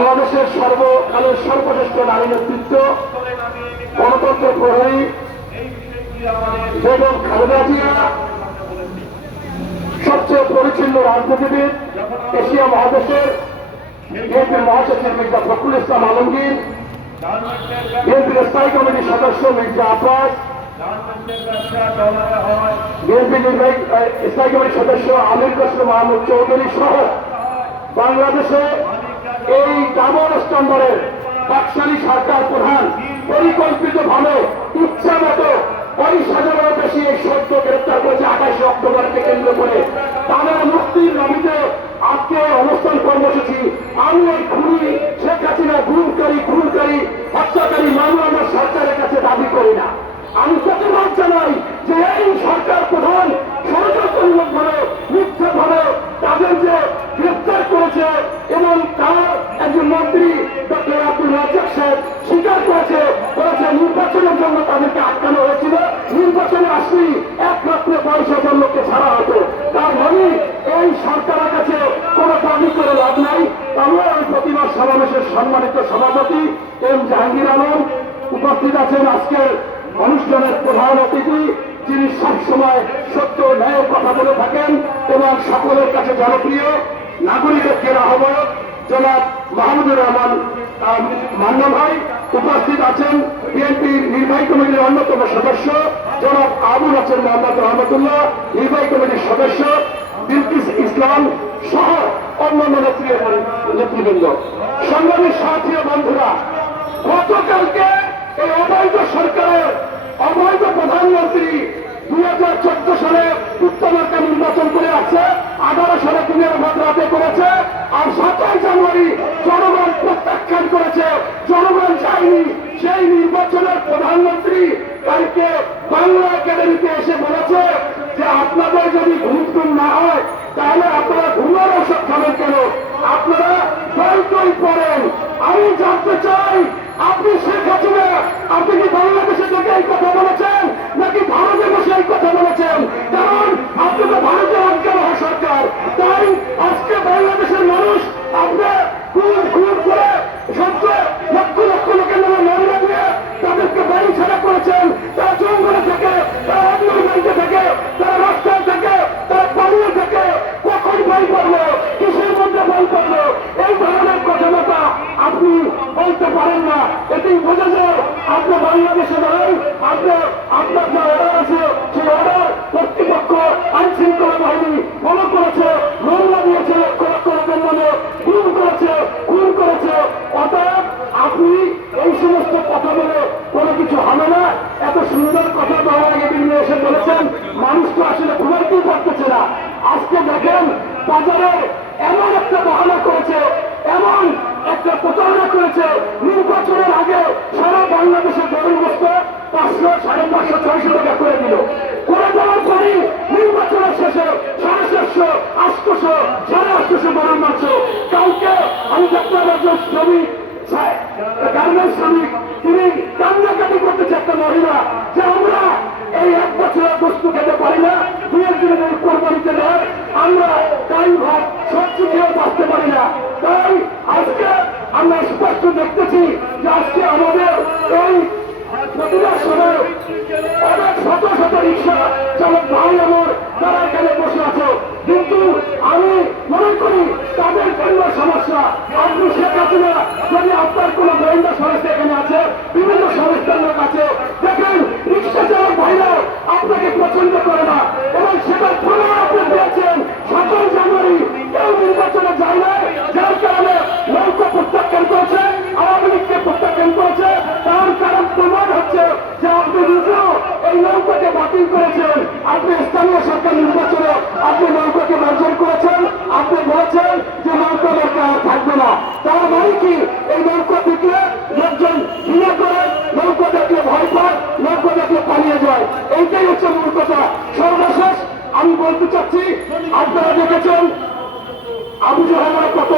বাংলাদেশের সর্বকালের সর্বশ্রেষ্ঠ নারী নেতৃত্ব, গণতন্ত্র প্রহরী বেগম খালেদা জিয়া, সবচেয়ে পরিচ্ছন্ন রাজনীতিবিদ এশিয়া মহাদেশের বিএনপির মহাসচিব মির্জা ফখরুল ইসলাম আলমগীর, বিএনপির স্থায়ী কমিটির সদস্য মির্জা আব্বাস, বিএনপি নির্বাহী স্থায়ী কমিটির সদস্য আমির খসরু মাহমুদ চৌধুরী সহ বাংলাদেশে এই ডাবল স্ট্যান্ডার্ডের বাকশালী সরকার প্রধান পরিকল্পিত ভাবে ইচ্ছা মতো বাইশ হাজারেরও বেশি এই সদ্য গ্রেপ্তার করেছে আঠাশে অক্টোবরকে কেন্দ্র করে। তাদের মুক্তির দাবিতে আজকে অবস্থান কর্মসূচি। আমি এই খুনি শেখ হাসিনা খুনকারী খুনকারী হত্যাকারী মানুষ আমার সরকারের কাছে দাবি করি না। আমি প্রতিবাদ জানাই যে এই সরকার প্রধান মন্ত্রী ডক্টর আব্দুল রাজ্জাক সাহেব স্বীকার করেছে, বলেছে নির্বাচনের জন্য তাদেরকে আটকানো হয়েছিল। নির্বাচনে আসলেই একমাত্র বাইশ হাজার লোককে ছাড়া হতো। তার মানে এই সরকারের কাছে কোনো দাবি করে লাভ নাই। আমরা এই প্রতিবাদ সমাবেশের সম্মানিত সভাপতি এম জাহাঙ্গীর আলম উপস্থিত আছেন আজকের অনুষ্ঠানের প্রধান অতিথি, যিনি সবসময় সত্য ও ন্যায়ের কথা বলে থাকেন এবং সকলের কাছে জনপ্রিয় নাগরিক ঐক্যের আহ্বায়ক জনাব মাহমুদুর রহমান মান্না ভাই উপস্থিত আছেন। বিএনপির নির্বাহী কমিটির অন্যতম সদস্য জনাব আবুল হাসান মোহাম্মদ রহমতুল্লাহ, নির্বাহী কমিটির সদস্য বিলকিস ইসলাম সহ অন্যান্য নেত্রী নেতৃবৃন্দ। সংগ্রামী সাথী বন্ধুরা, গতকালকে এই অবৈধ সরকারের অবৈধ প্রধানমন্ত্রী দুই হাজার চোদ্দ সালে উত্তমার্কা নির্বাচন করে আছে সাতই জনগণ প্রত্যাখ্যান করেছে, জনগণ চায়নি, সেই নির্বাচনের প্রধানমন্ত্রী কালকে বাংলা একাডেমিতে এসে বলেছে যে আপনাদের যদি ঘুম টুম না হয়, তাহলে আপনারা ঘুমের ওষুধ খাবেন কেন? আপনারা টই পড়েন। আমি জানতে চাই, আপনি শেখ হাসিনা, আপনি কি বাংলাদেশে থেকে এই কথা বলেছেন? আপনার যে অর্ডার আছে সেই অর্ডার কর্তৃপক্ষ আইন শৃঙ্খলা বাহিনী ফলো করেছে সাড়ে পাঁচশো ছয়শো টাকা করে দিল। করে দেওয়ার পরে নির্বাচনের শেষে সাড়ে চারশো আটশোশো সাড়ে আটশোশো গরুর মাংস কাউকে আমি দেখতে একজন শ্রমিক গার্মেন্টস শ্রমিক, তিনি কান্নাকাটি করতেছে একটা মহিলা, যে আমরা এই এক বছরের বস্তু খেতে পারি না, দুই একদিনের এই কোরবানিতে নয়, আমরা তাই ভাত, সবজি খেয়েও বাঁচতে পারি না। তাই আজকে আমরা স্পষ্ট দেখতেছি যে আজকে আমাদের এই প্রতিবাদ সময় অনেক শত শত রিক্সা ভাই আমার তারা এখানে বসে আছে। কিন্তু আমি মনে করি তাদের জন্য সমস্যা আপনি শেখ হাসিনা, যদি আপনার কোন গোয়েন্দা সংস্থা এখানে আছে, বিভিন্ন সংস্থার লোক আছে, দেখেন রিক্সা চালক ভাইরা আপনাকে পছন্দ করে না। বাতিল করেছেন। আপনি স্থানীয় সরকার নির্বাচনে আপনি নৌকাকে বর্জন করেছেন, আপনি বলেছেন যে নৌকা দরকার আর থাকবে না। তার মানে কি? এই নৌকা থেকে লোকজন বিয়ে করে নৌকা দেখলে ভয় পায় নৌকা দেখলে পালিয়ে যায়। এইটাই হচ্ছে মূল কথা। সর্বশেষ আমি বলতে চাচ্ছি, আপনারা দেখেছেন আবু জাহানের কত